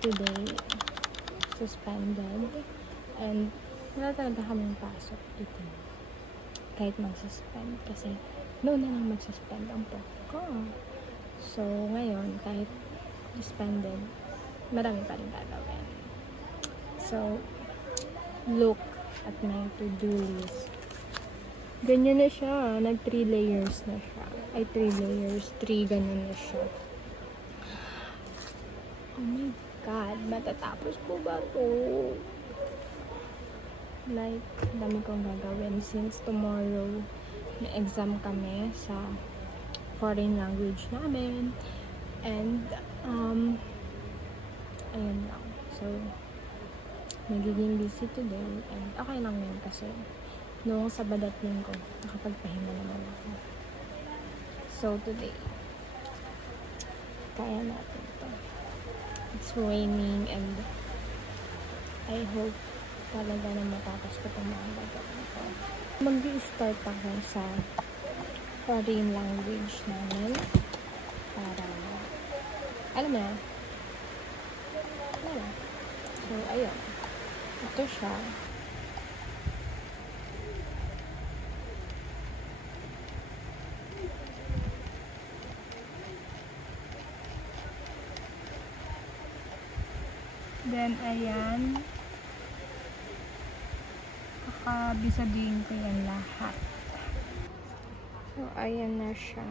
today, suspended. And wala talaga kaming pasok dito. Kahit mag-suspend. Kasi noon na lang mag-suspend ang prof ko. So, ngayon, kahit suspended, marami pa rin gagawin. So, look at my to-do list. Ganyan na siya. Nag 3 layers na siya. Ay, 3 layers. 3, ganyan na siya. Oh my God. Matatapos ko ba to? Like, dami kong gagawin. Since tomorrow, may exam kami sa foreign language namin. And, ayun lang. So, magiging busy today. And okay lang yun kasi noong Sabado at Linggo, nakapagpahinga naman ako. So, today, kaya natin to. It's raining and I hope talaga na matapos ko itong mga gagawin ko. Mag-i-start ako sa foreign language namin para, alam mo na, so, ayun. Ito siya. Then, ayan. Kakabisabihin ko yan lahat. So, ayan na siya.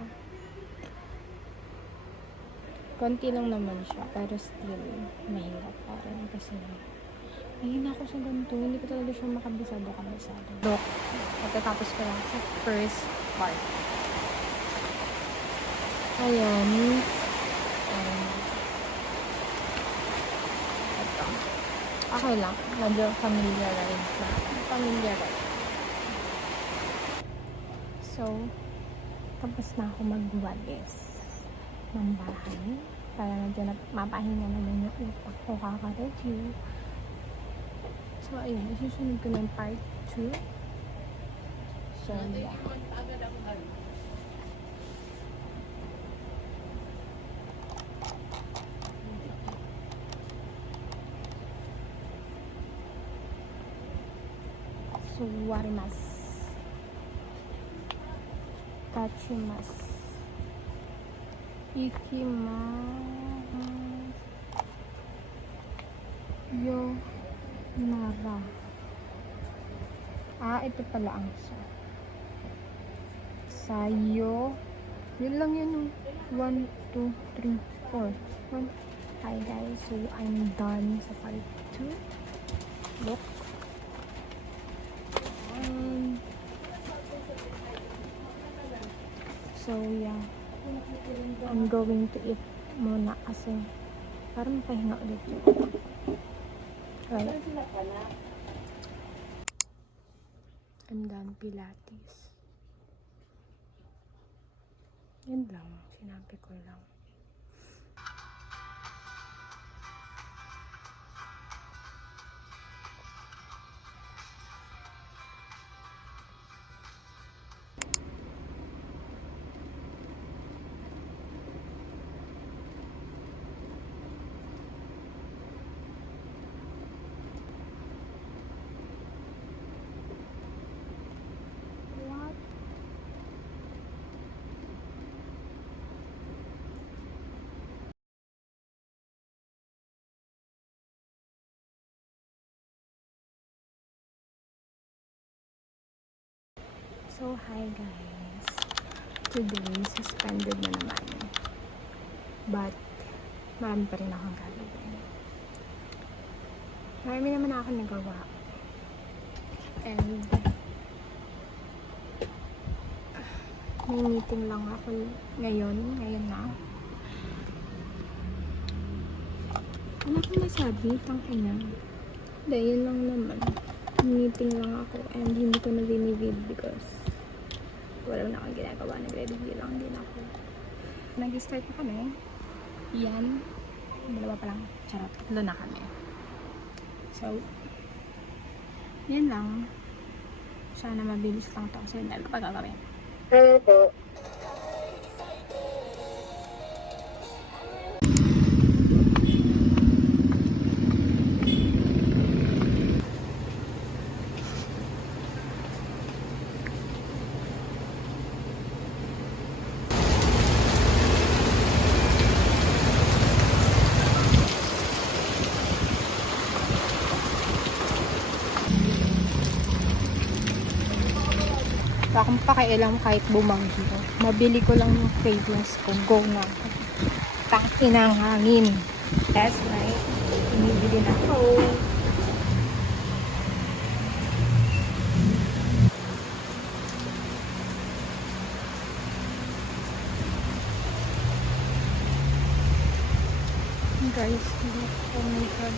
Konti lang naman siya, pero still, mahirap pa rin kasi mahina ako sa ganito. Hindi ko talaga siya makabisado. Look, matatapos ko lang sa first part. Ayan. Ito. Okay lang. Medyo familiarize. So, tapos na ako magwalis ng bahay. Para medyo mapahinga naman yung utak ko kaka-review. So, ayun. Isusunod ko ng part 2. So, yeah. Suwarimasu. Tachimasu. Ikimasu. Yo. Nara. Ito pala ang sayo. Yun lang yun. 1, 2, 3, 4. Hi guys. So, I'm done sa part 2. Look. So, yeah. I'm going to eat muna kasi parang pahinga ulit yun. Right. I'm done Pilates. Yan lang. Sinabi ko lang. So, hi guys. Today, suspended na naman. But, marami pa rin akong gagawin. Marami naman ako nagawa. And, may meeting lang ako ngayon na. Wala akong masabi, tangina. Hindi, yun lang naman. Meeting lang ako and hindi ko na binivid because wala na akong ginagawa. Nagre-review lang din ako. Nag-start na kami. Yan. Dalawa pa lang. Charot. 3 na kami. So, yan lang. Sana mabilis lang to kasi hindi ko pa gagawin. Hello po. akong pakialam kahit bumanggi. Mabili ko lang yung cravings ko. Go na. Tangin ng hangin. Last night, binibili na ako. Guys, oh my god.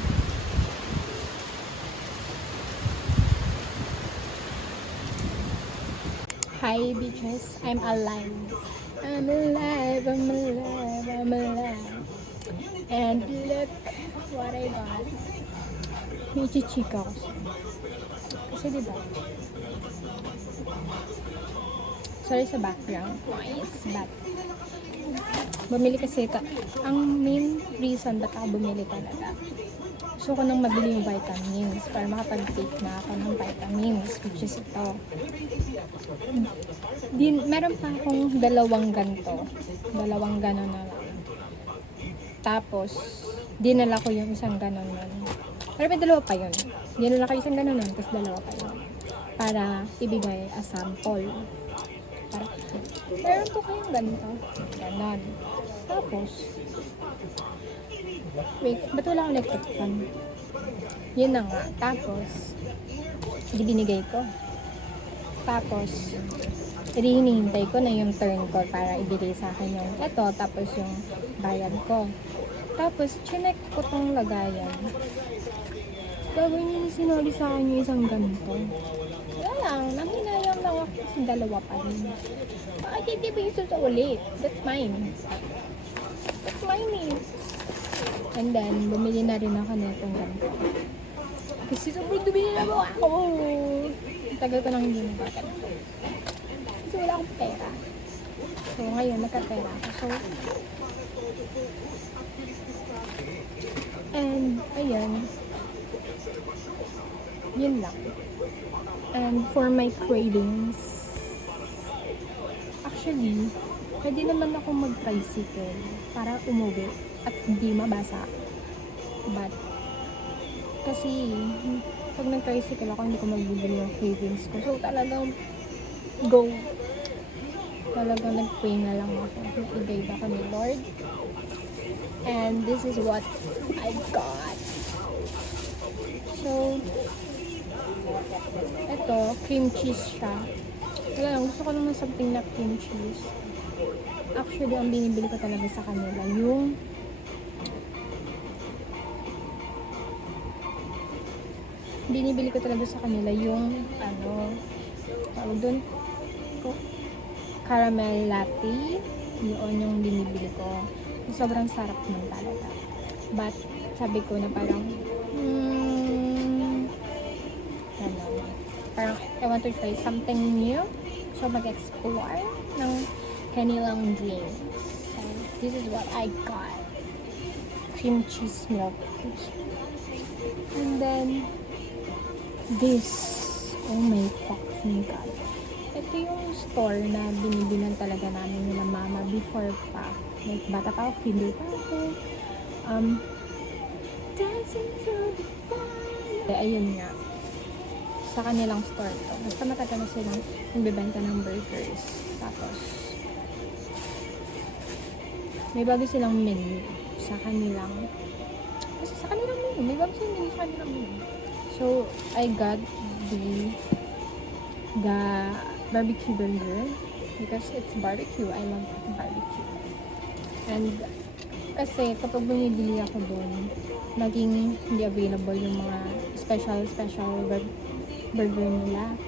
Hi bitches, I'm alive. I'm alive, I'm alive, I'm alive. And look what I got. May chichika ko. Kasi diba? Sorry sa background noise, but bumili kasi ang main reason ba't ako bumili talaga. Gusto ko nang mabili yung vitamins para makapag-take na ako ng vitamins, which is ito. Meron pa akong dalawang ganito. Dalawang ganon na lang. Tapos, dinala ko yung isang ganon nun. Pero may dalawa pa yun. Dinala ko isang ganon nun, tapos dalawa pa yun. Para ibigay as sample. Para, meron po kayong ganito. Ganon. Tapos, wait, ba't wala akong electric fan? Yun na nga. Tapos, binigay ko. Tapos, hinihintay ko na yung turn ko para ibigay sa akin yung ito, tapos yung bayad ko. Tapos, chinek ko tong lagayan. Gagawin niya sinuli sa akin yung isang ganito. Wala lang, nanginayang lang ako kasi dalawa pa rin. Bakit hindi ba yung ulit? That's mine. That's mine eh. And then, bumili na rin ako na itong ganito. Kasi sobrang dumi na ba ako? Tagal ko nang hindi nagkaganito. Kasi wala akong pera. So, ngayon, nagkapera ako. So, and, ayun. Yun lang. And for my cravings, actually, pwede naman ako mag-tricycle para umuwi at hindi mabasa. But, kasi, pag nag-tricycle ako, hindi ko magbibili yung cravings ko. So, talagang go. Talagang nag-pray na lang ako. Nag-ibig ako ni Lord. And this is what I got. So, ito, cream cheese siya. Wala lang, gusto ko naman something na cream cheese. Actually, ang binibili ko talaga sa kanila, yung tawag doon, caramel latte. Yun yung binibili ko. Sobrang sarap naman talaga. But, sabi ko na parang, parang, I want to try something new. So, mag-explore ng kanilang drinks. So, this is what I got. Cream cheese milk tea. And then, this. Oh my fucking god. Ito yung store na binibinan talaga namin nila mama before pa. Like, bata pa ako, hindi pa ako. Dancing through the fire. Ayun nga. Sa kanilang store to. Basta matagal na silang nagbibenta ng burgers. Tapos, may bago silang menu sa kanilang menu. May bago silang menu sa kanilang menu. So, I got the barbecue burger because it's barbecue. I love barbecue. And kasi kapag bumibili ako doon, naging hindi available yung mga special burger nila.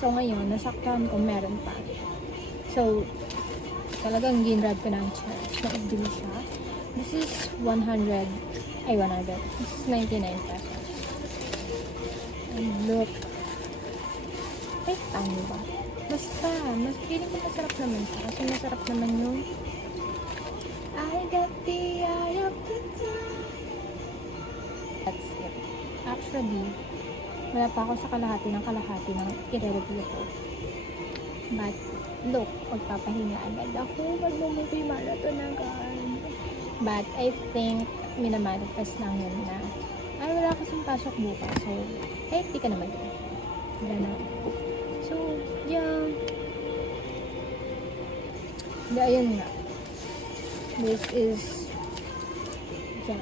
So ngayon, nasaktan ko meron pa. So, talagang ginrad ko ng chance na ibili siya. This is 100. This is 99 pesos. And look. Ay, tama ba? Basta, mas feeling ko masarap naman siya. Kasi masarap naman yung I got the eye of the time. That's it. Actually, wala pa ako sa kalahati ng i-review ko. But, look, magpapahinga agad ako. Mag-movie marathon agad. But, I think, minamanifest lang yun na wala kasing pasok bukas. So, kahit di ka naman yun. Gano'n. So, So, yeah. Hindi, ayun nga. This is yeah.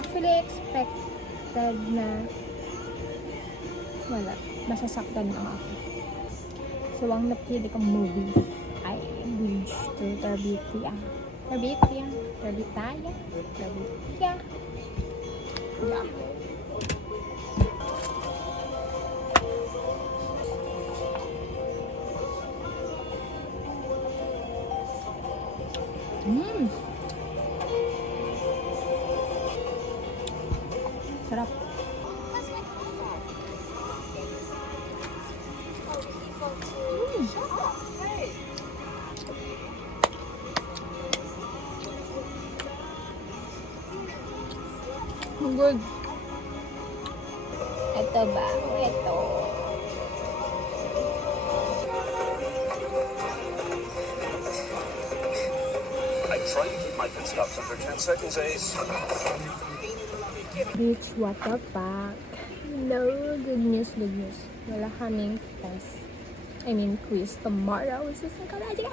Actually, expected na wala. Masasaktan lang ako. So, ang napili kong movie ay Bridge to Terabithia. Terabithia. Terabithia. Terabithia. Yeah. Sarap. Good. Ito ba? Ito. I try to keep my pit stops under 10 seconds, Ace. Bitch, what the fuck? No, good news, good news. Wala kaming test. I mean, quiz tomorrow. So, psychological.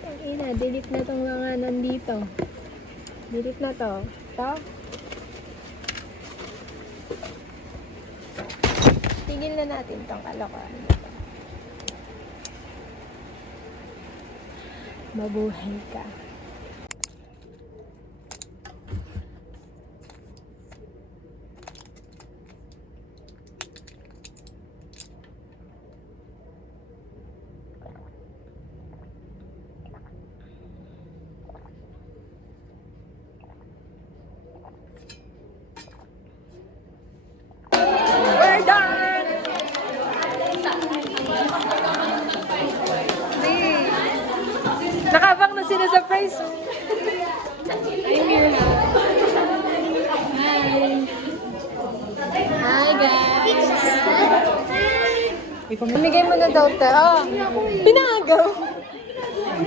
Tangina, delete na tong mga nandito. Delete na to. Ito. Tigil na natin tong kalokohan. Mabuhay ka. We're done! Nakabang na sila sa prize. I'm here now. Hi. Hi, guys. Pamigay mo na daw, te. Oh, pinagaw.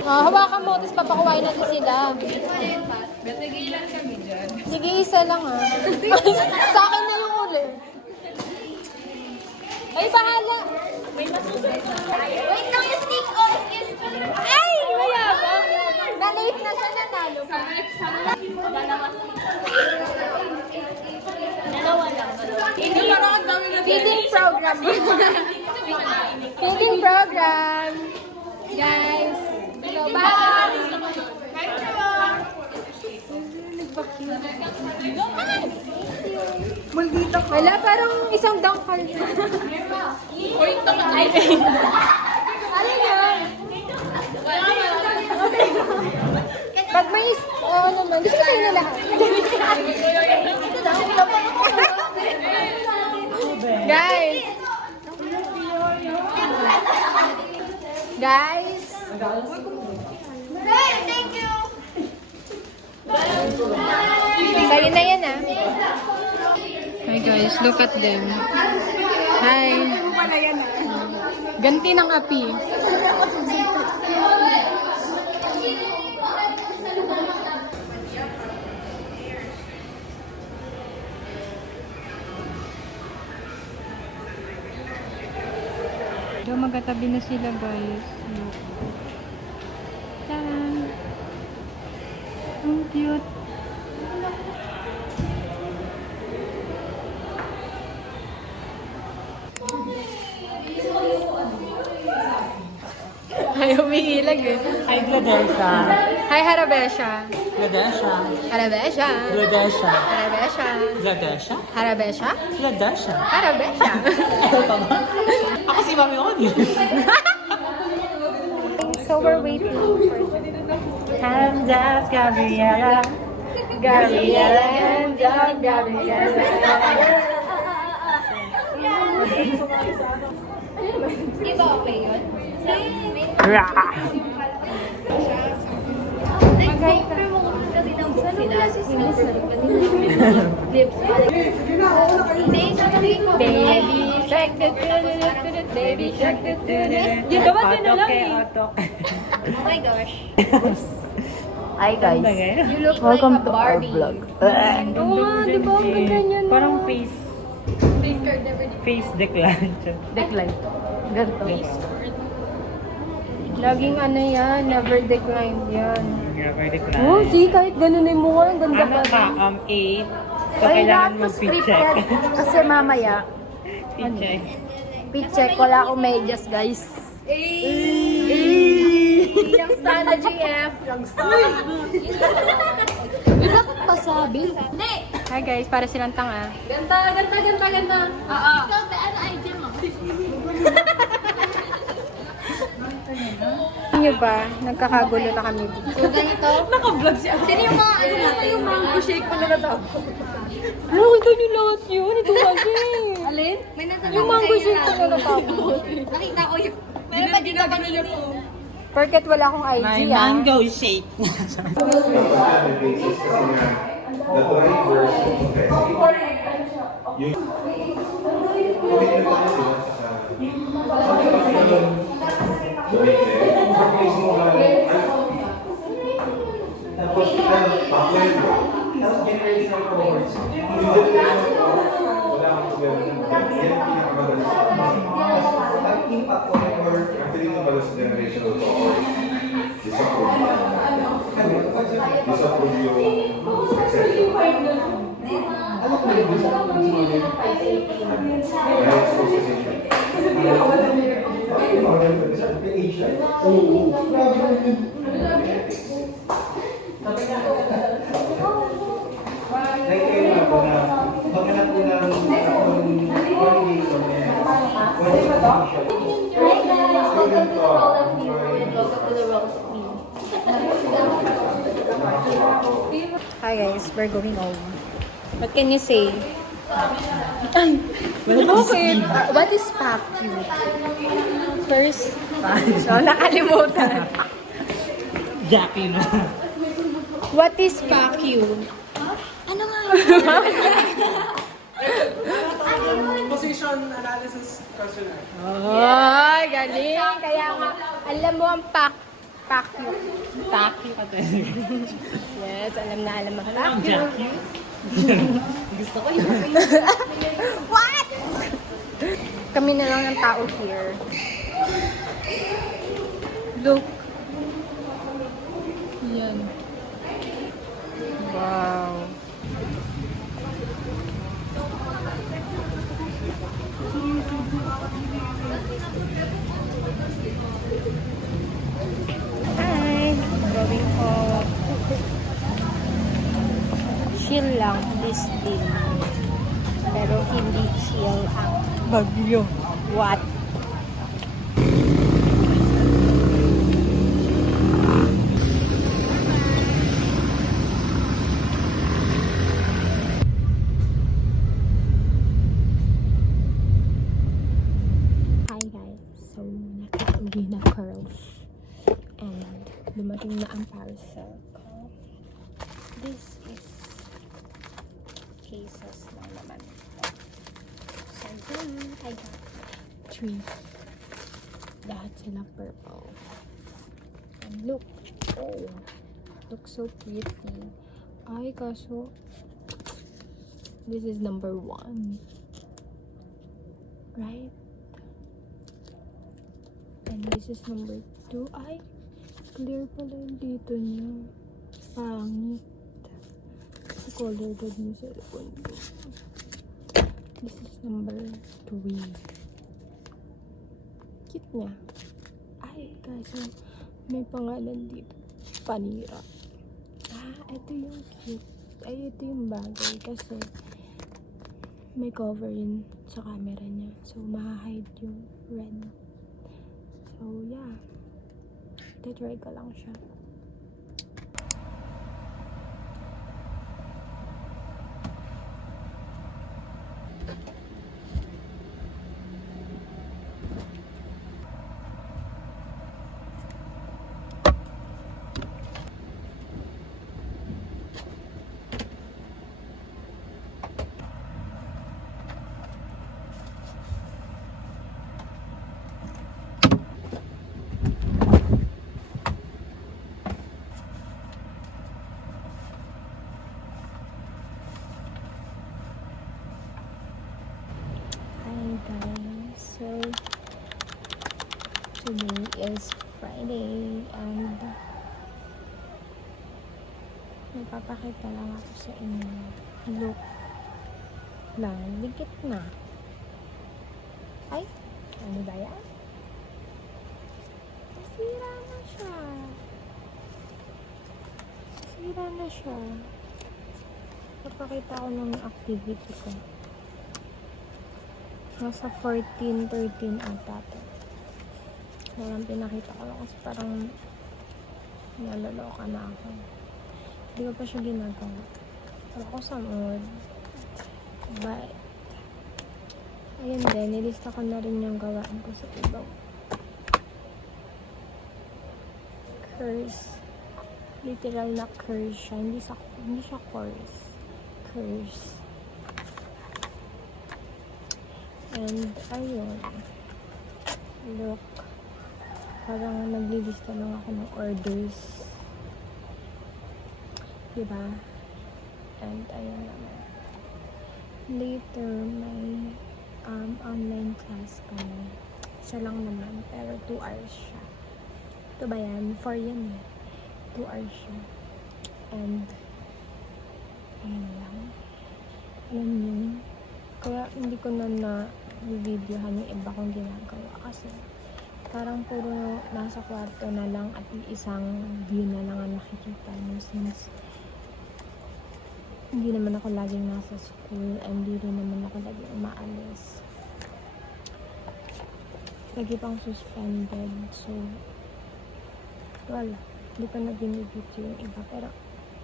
Oh, hawakan mo, tapos papakuwain natin sila. Sige, isa lang ah. Sa akin na yung uli. Ay, bahala. Wait lang yung stick. Oh, excuse me. Ay, mayabang. Na-late na siya, nanalo ka. Dalawa lang. Feeding program. Feeding program. Guys. So, bye. Wala, parang isang dangkal. Ano yun? Pag may, ano naman, gusto ko sa'yo na lahat. Guys. Guys. Thank you. Sa'yo na yan ah. Hi guys, look at them. Hi. Ganti ng api. Do magkatabi na sila guys. Look. Tara. Ang cute. Ay, umiilag eh. Hi, Gladesha. Hi, Harabesha. Gladesha. Harabesha. Gladesha. Harabesha. Gladesha. Harabesha. Gladesha. Harabesha. Ito pa ba? Ako si Mami Oni. So we're waiting for Hands up, Gabriella. Gabriella. Hands up, Gabriella. Iba okay yun? Maghay ka. Baby shark, baby shark, Otok kay Otok. Oh my gosh. Hi guys. You look Welcome like a to our Barbie. vlog. Oo nga, di ba? Ang ganda niya na. Parang face decline. Decline. Ganito. Laging ano yan, never decline yan. Never decline. Oh, see, kahit ganun yung mukha, ang ganda Ano pa. ka? 8. So, Ay, kailangan not mo to script check. yan. Kasi mamaya, Check. check wala akong medyas guys. Yung star na GF. Di bakit pasabi? Hindi. Hi guys, para silang tanga. Ganda. Oo. Ikaw, ano idea mo? Niyo ba, nagkakagulo na kami dito. So, ganito. Naka-vlog siya. Sino yung mga, ano basta yung mango shake mo na natapos? Nakita niyo lahat yun, ito kasi. Alin? May natanong Yung mango shake ko na natapos. Nakita ko yung... Meron pa dito kanina po. Porket wala akong My IG mango shake. The dry version, okay. Yung... Tapos, pakulit mo. Tapos, generate ng cohorts. Yung generation ng cohorts, wala akong problema. Yan pinakamagalas. Ang impact ko or actually yung magalas generation ng cohorts, disapprove yung success. Ano ko yung Hi guys, we're going home. What can you say? Ay, bakit? What is pack you? First, so nakalimutan. Jackie na. What is pack you? Position analysis questionnaire. Ay, galing. Kaya nga, alam mo ang pack you. Pack you. Yes, alam na alam ang pack you. Jackie. Gusto ko yun. What? Kami na lang ng tao here. Look. Yan. Wow. Hi. Going home. Chill lang this day. Pero hindi chill ang bagyo. What? Hi guys. So, nakauwi na curls. And dumating na ang parcel ko. This is cases lang naman. So, yun. I got 3. Lahat sila purple. And look. Oh. Looks so pretty. Ay, kaso this is number 1. Right? And this is number 2. Ay, clear pala yung dito niya. Pangit. Color good niya sa cellphone ko. This is number 3. Cute niya. Ay, kaso may pangalan dito. Panira. Ito yung cute. Ay, ito yung bagay kasi may cover yun sa camera niya. So, ma-hide yung red. So, yeah. Try ko lang siya. So, today is Friday and magpapakita lang ako sa inyo. Look lang, dikit na. Ay, ano ba yan? Nasira na siya. Nasira na siya. Papakita ko ng activity ko. Nasa 14, 13 ata to. Parang pinakita ko lang kasi parang naloloka na ako. Hindi ko pa siya ginagawa. Wala ko sa mood. But, ayun din, nilista ko na rin yung gawaan ko sa ibaw. Curse. Literal na curse siya. Hindi siya course. Curse. And, ayun. Look. Parang naglilista lang ako ng orders. Diba? And, ayun naman. Later, may online class kami. Isa lang naman, pero 2 hours siya. Ito ba yan? 4 yan eh. 2 hours siya. And, ayun lang. Alam niyo, kaya hindi ko na videohan yung iba kong ginagawa kasi parang puro nasa kwarto na lang at isang view na lang ang nakikita niyo since hindi naman ako laging nasa school and hindi rin naman ako laging umaalis. Lagi pang suspended, so wala. Hindi ko na binibidyo yung iba pero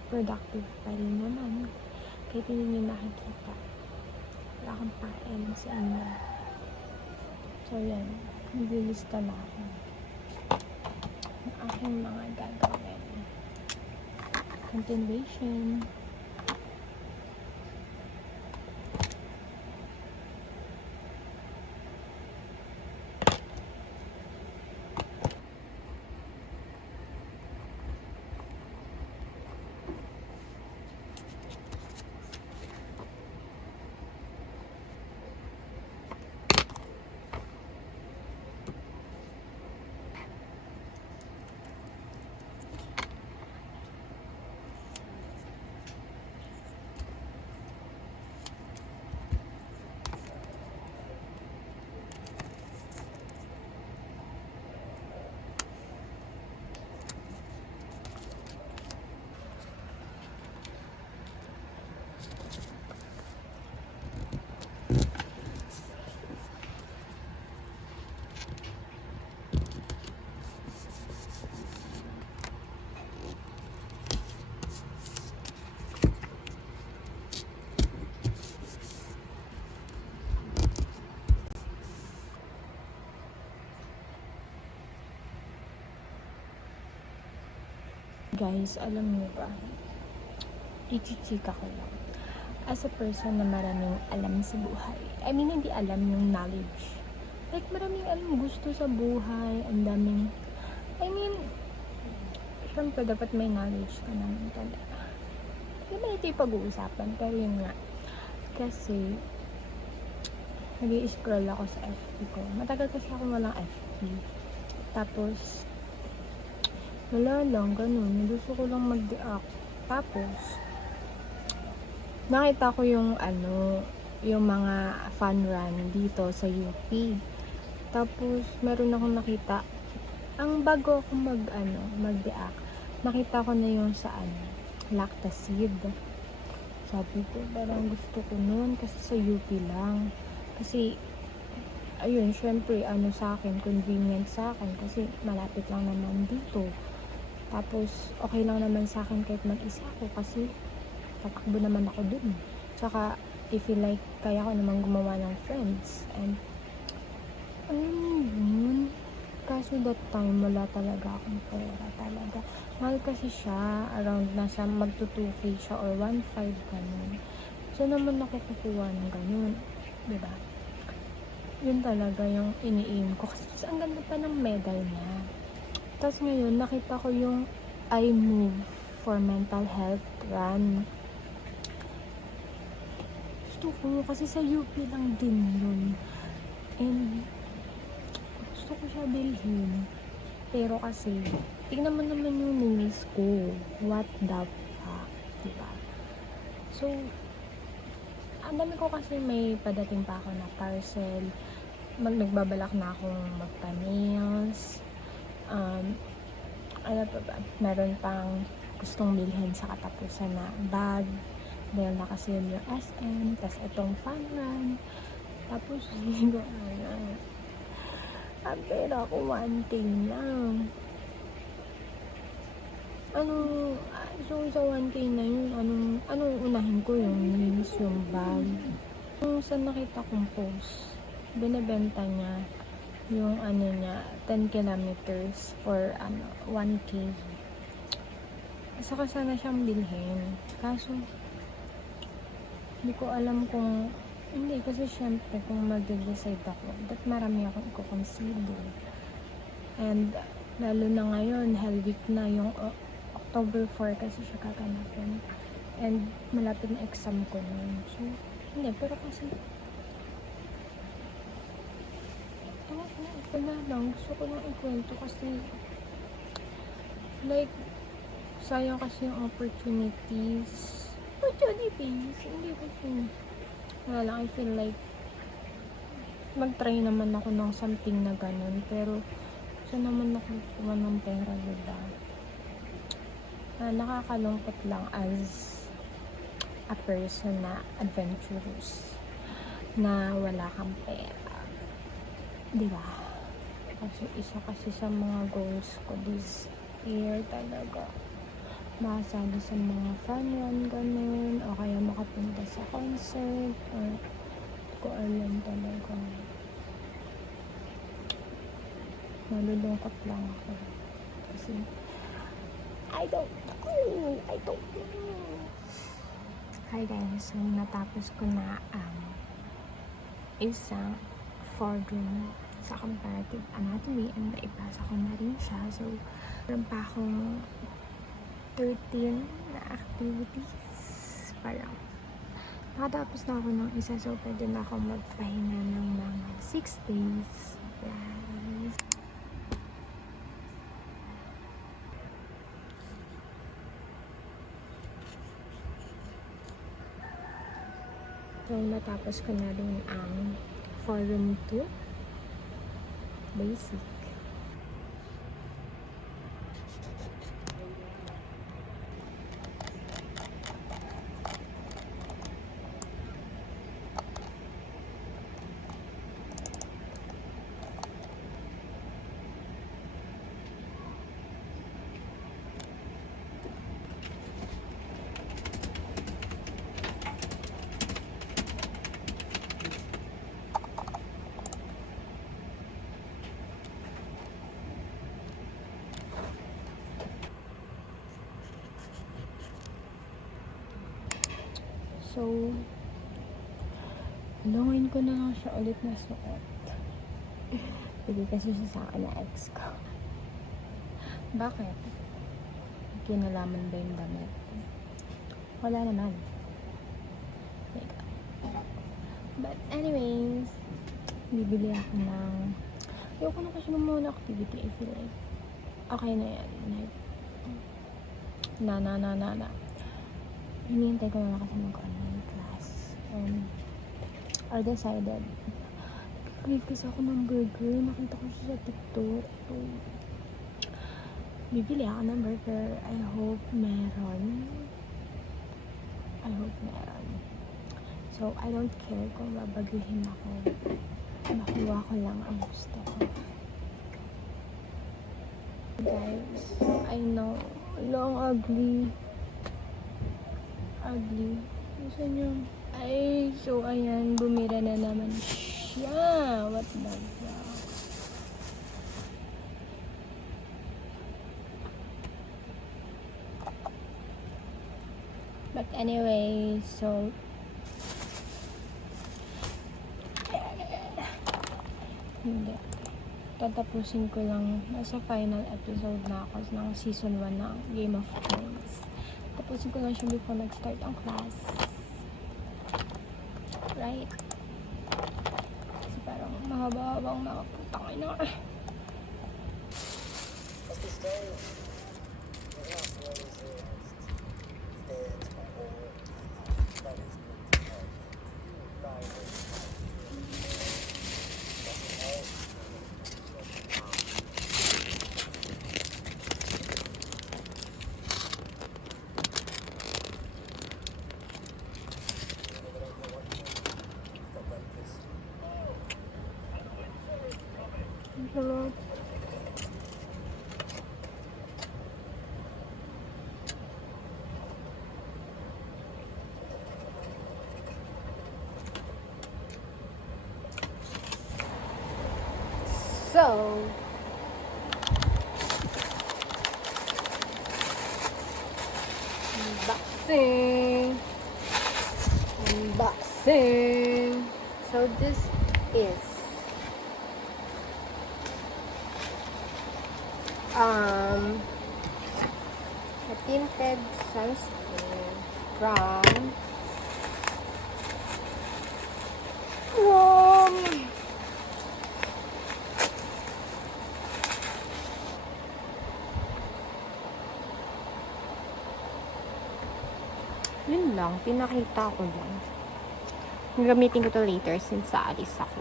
productive pa rin naman. Kahit hindi niyo nakikita. Wala akong pakialam sa inyo. So yan, naglilista na ako ng aking mga gagawin. Continuation. Guys, alam niyo ba, ichichika ko lang. As a person na maraming alam sa buhay, I mean, hindi alam yung knowledge. Like, maraming alam gusto sa buhay, ang daming, I mean, syempre dapat may knowledge ka naman talaga. Hindi ba ito yung pag-uusapan, pero yun nga. Kasi, nag-i-scroll ako sa FB ko. Matagal kasi ako walang FB. Tapos, wala lang, ganun. Gusto ko lang mag-deact. Tapos, nakita ko yung yung mga fun run dito sa UP. Tapos, meron akong nakita. Ang bago ako mag-deact, nakita ko na yung sa Lactacid. Sabi ko, parang gusto ko nun kasi sa UP lang. Kasi, ayun, syempre, sa akin, convenient sa akin kasi malapit lang naman dito. Tapos, okay lang naman sa akin kahit mag-isa ako kasi tatakbo naman ako dun. Tsaka, I feel like kaya ko naman gumawa ng friends. And, ayun. Kasi that time, wala talaga akong pera talaga. Mahal kasi siya, around nasa magto-2K siya or 1.5 ganun. So, naman ako kukuha ng ganun. Diba? Yun talaga yung ini-aim ko. Kasi ang ganda pa ng medal niya. Tapos ngayon, nakita ko yung I Move for Mental Health Run. Gusto ko kasi sa UP lang din yun. And gusto ko siya bilhin. Pero kasi, tingnan mo naman yung nails ko. What the fuck, diba? So, ang dami ko kasi may padating pa ako na parcel. Nagbabalak na akong magpa-nails. Ano pa ba? Meron pang gustong bilhin sa katapusan na bag. Dahil nakasil yung SM. Tapos itong fan run. Tapos, hindi ko ang pera ko one thing lang. So sa 1K na yun, anong unahin ko, yung nails, yung bag. Yung sa nakita kong post, binibenta niya yung 10 kilometers for 1K. Saka sana siyang bilhin. Kaso, hindi ko alam kung, hindi, kasi syempre kung mag-decide ako, that marami akong i-consider. And, lalo na ngayon, Hell Week na yung October 4 kasi siya kaganapin. And, malapit na exam ko nun. So, hindi, pero kasi, wala lang, gusto ko lang ikwento kasi, like, sayang kasi yung opportunities, hindi ko wala lang, I feel like mag-try naman ako ng something na ganun, pero saan naman nakukuha ng pera, diba? Nakakalungkot lang as a person na adventurous na wala kang pera, diba? Kasi isa kasi sa mga goals ko this year talaga makasali sa mga fun run, ganun, o kaya makapunta sa concert, or ko alam talaga. Nalulungkot lang ako. Kasi, I don't know. Hi guys, so natapos ko na isang forum sa comparative anatomy and naipasa ko na rin siya. So, meron pa akong 13 na activities. Parang nakatapos na ako ng isa, so pwede na ako magpahinga ng mga 6 days. Yes. So natapos ko na rin ang forum 2 basic. So, lungayin ko na lang siya ulit na suot. Hindi kasi siya sa akin na ex ko. Bakit? Kinalaman ba yung damit? Wala naman. But anyways, bibili ako ng ayoko na kasi ng mga activity. I feel like okay na yan. Like, na. Hinihintay ko na kasi mag-online class. And I decided, crave kasi ako ng burger. Nakita ko siya sa TikTok. So, bibili ako ng burger. I hope meron. So, I don't care kung babaguhin ako. Makuha ko lang ang gusto ko. Guys, I know, long ugly. Gusto nyo? Ay, so ayan, bumira na naman siya. What the fuck? But anyway, so hindi. Tatapusin ko lang. Nasa final episode na ako ng season 1 ng Game of Thrones. Tapusin ko lang siya before nag-start ang class. Right? Kasi parang mahaba-habang mga putang ina. Sarap. So, unboxing. Unboxing. So this is a tinted sunscreen from yun lang, pinakita ko lang. Gamitin ko to later since aalis ako.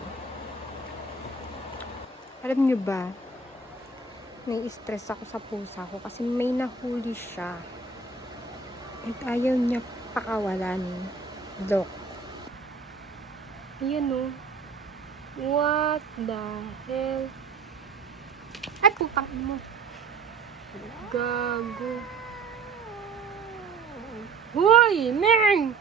Alam nyo ba, nai-stress ako sa pusa ko kasi may nahuli siya. At ayaw niya pakawalan. Look. Ayan o. What the hell? Ay, putang mo. Gago. Hoy, Meng!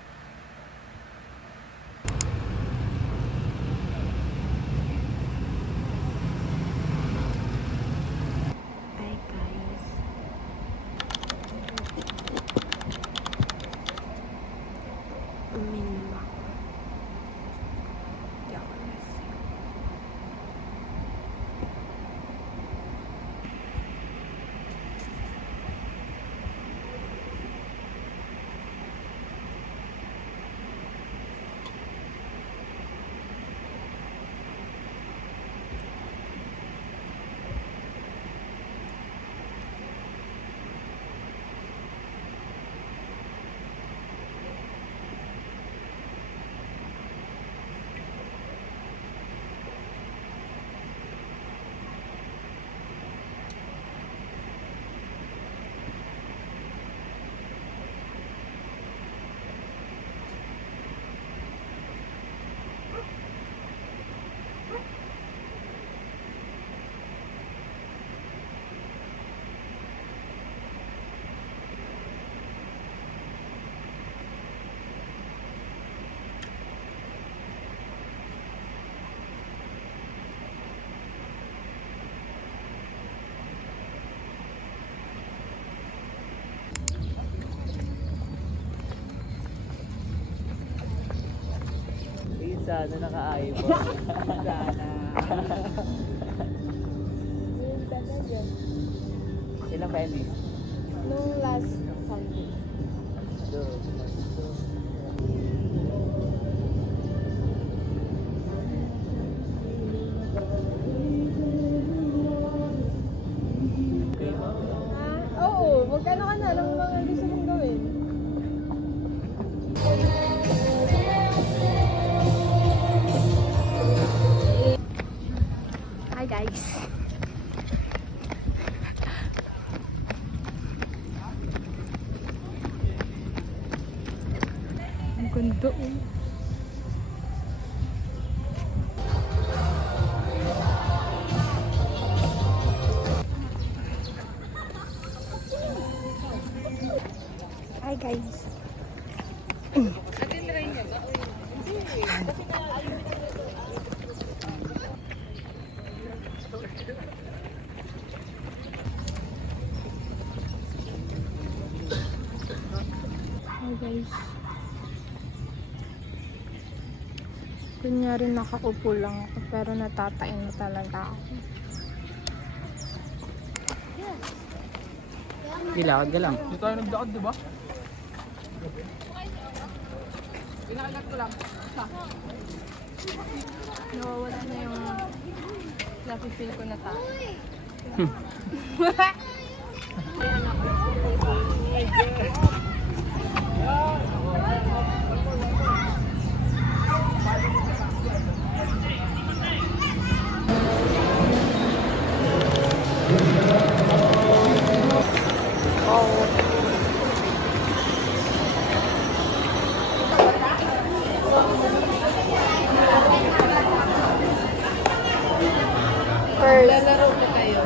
Hi, guys. Uminom ako. Hindi ako lasing. Sana naka-iPhone. Sana. Ilang penny? Nung last Sunday. Oo, magkano ka na? Anong mga gusto mong gawin? Hi guys. Ang ganda oh. Hi guys. Hi guys. Kunyari nakaupo lang ako pero natatain na talaga ako. Ilakad ka lang. Hindi tayo nagdakad, di ba? Pinakagat ko lang. Nawawala na yung nafe-feel ko na tayo. Lalaro ko kayo.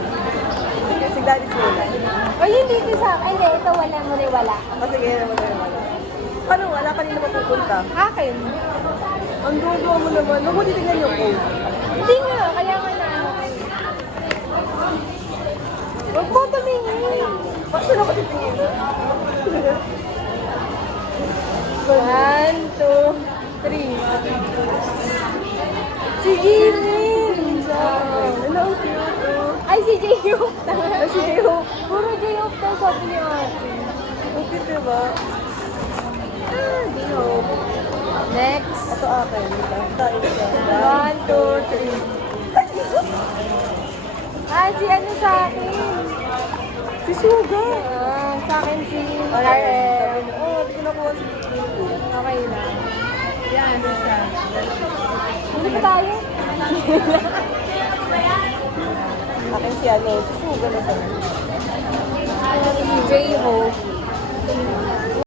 Si Gladys wala. O yun dito sa akin. Hindi, ito wala mo rin wala. O sige, naman tayo wala. Paano wala? Kanina mapupunta? Akin. Ang dugo mo naman. Huwag mo titignan yung code. Hindi nga, kaya nga na ano. Huwag mo tumingin. Bakit sila ko titingin? 1, 2, 3. Si Jimin! Hello, cute. Ay, si J-Hope. Ay, si J-Hope. Puro J-Hope daw sabi ni ate. Okay, diba? J-Hope. Next. Ito akin. Tayo siya. 1, 2, 3. Ah, si ano sa akin? Si Suga. Sa akin si RM. RM. Oo, di ko nakuha si Kiko. Okay na. Yan, isa. Hindi pa tayo? Akin si ano, si Suga na sa Si J-Hope.